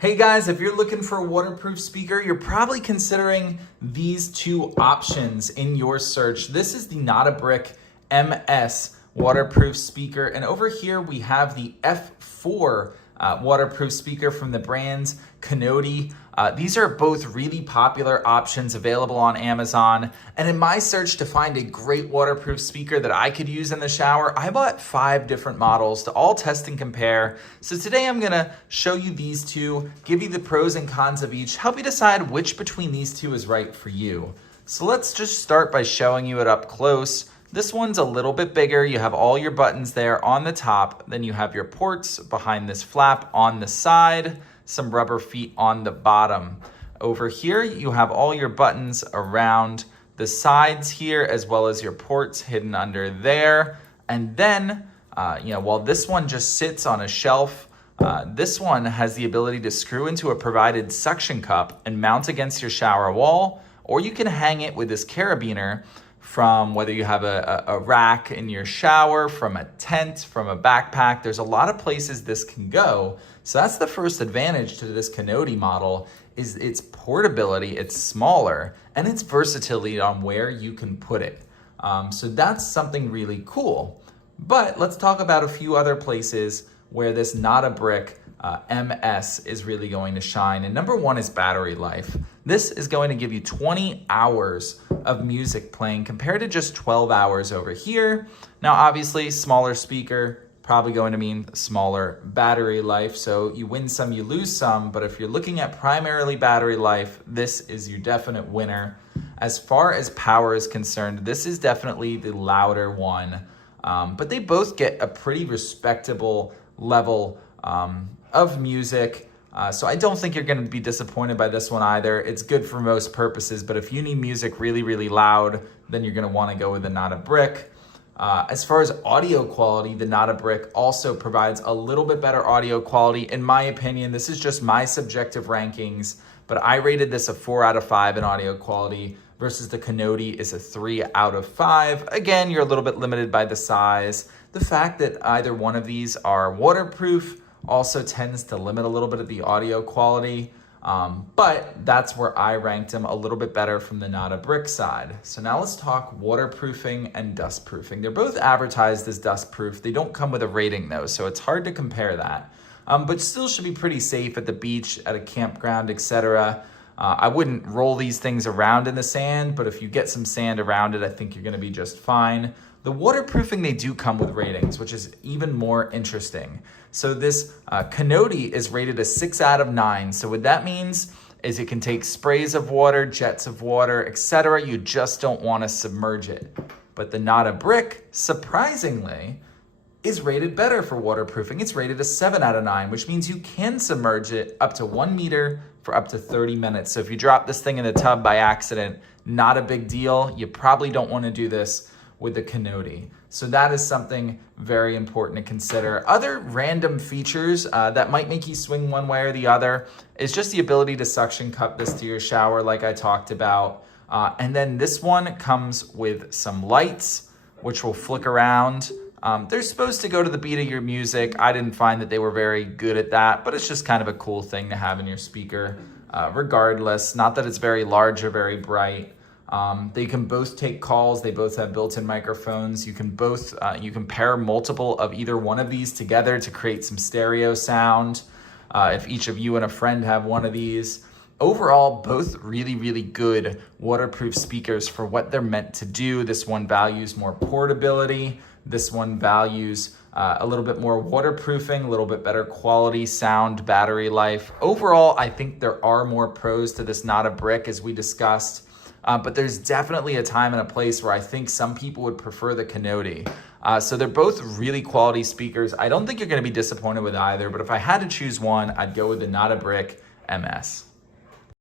Hey guys, if you're looking for a waterproof speaker, you're probably considering these two options in your search. This is the NOTABRICK MS waterproof speaker, and over here we have the F4 waterproof speaker from the brands Kunodi. These are both really popular options available on Amazon. And in my search to find a great waterproof speaker that I could use in the shower, I bought 5 different models to all test and compare. So today I'm gonna show you these two, give you the pros and cons of each, help you decide which between these two is right for you. So let's just start by showing you it up close. This one's a little bit bigger. You have all your buttons there on the top. Then you have your ports behind this flap on the side, some rubber feet on the bottom. Over here, you have all your buttons around the sides here, as well as your ports hidden under there. And then, while this one just sits on a shelf, this one has the ability to screw into a provided suction cup and mount against your shower wall, or you can hang it with this carabiner from whether you have a rack in your shower, from a tent, from a backpack. There's a lot of places this can go. So that's the first advantage to this Kunodi model, is its portability, it's smaller, and its versatility on where you can put it. So that's something really cool. But let's talk about a few other places where this NOTABRICK MS is really going to shine. And number one is battery life. This is going to give you 20 hours of music playing compared to just 12 hours over here. Now, obviously, smaller speaker, probably going to mean smaller battery life. So you win some, you lose some. But if you're looking at primarily battery life, this is your definite winner. As far as power is concerned, this is definitely the louder one. But they both get a pretty respectable level of music. So I don't think you're going to be disappointed by this one either. It's good for most purposes, but if you need music really, really loud, then you're going to want to go with the NOTABRICK. As far as audio quality, the NOTABRICK also provides a little bit better audio quality. In my opinion, this is just my subjective rankings, but I rated this a 4 out of 5 in audio quality versus the Kunodi is a 3 out of 5. Again, you're a little bit limited by the size. The fact that either one of these are waterproof also tends to limit a little bit of the audio quality, but that's where I ranked them a little bit better from the NOTABRICK side. So now let's talk waterproofing and dustproofing. They're both advertised as dustproof. They don't come with a rating though, so it's hard to compare that, but still should be pretty safe at the beach, at a campground, etc. I wouldn't roll these things around in the sand, but if you get some sand around it, I think you're gonna be just fine. The waterproofing, they do come with ratings, which is even more interesting. So this Kunodi is rated a 6 out of 9. So what that means is it can take sprays of water, jets of water, etc. You just don't want to submerge it. But the NOTABRICK, surprisingly, is rated better for waterproofing. It's rated a 7 out of 9, which means you can submerge it up to 1 meter for up to 30 minutes. So if you drop this thing in the tub by accident, not a big deal. You probably don't want to do this with the Kunodi. So that is something very important to consider. Other random features that might make you swing one way or the other is just the ability to suction cup this to your shower like I talked about. And then this one comes with some lights, which will flick around. They're supposed to go to the beat of your music. I didn't find that they were very good at that, but it's just kind of a cool thing to have in your speaker. Regardless, not that it's very large or very bright. They can both take calls. They both have built-in microphones. You can pair multiple of either one of these together to create some stereo sound. If each of you and a friend have one of these. Overall, both really, really good waterproof speakers for what they're meant to do. This one values more portability. This one values a little bit more waterproofing, a little bit better quality, sound, battery life. Overall, I think there are more pros to this NOTABRICK as we discussed. But there's definitely a time and a place where I think some people would prefer the Kunodi. So they're both really quality speakers. I don't think you're going to be disappointed with either, but if I had to choose one, I'd go with the NOTABRICK MS.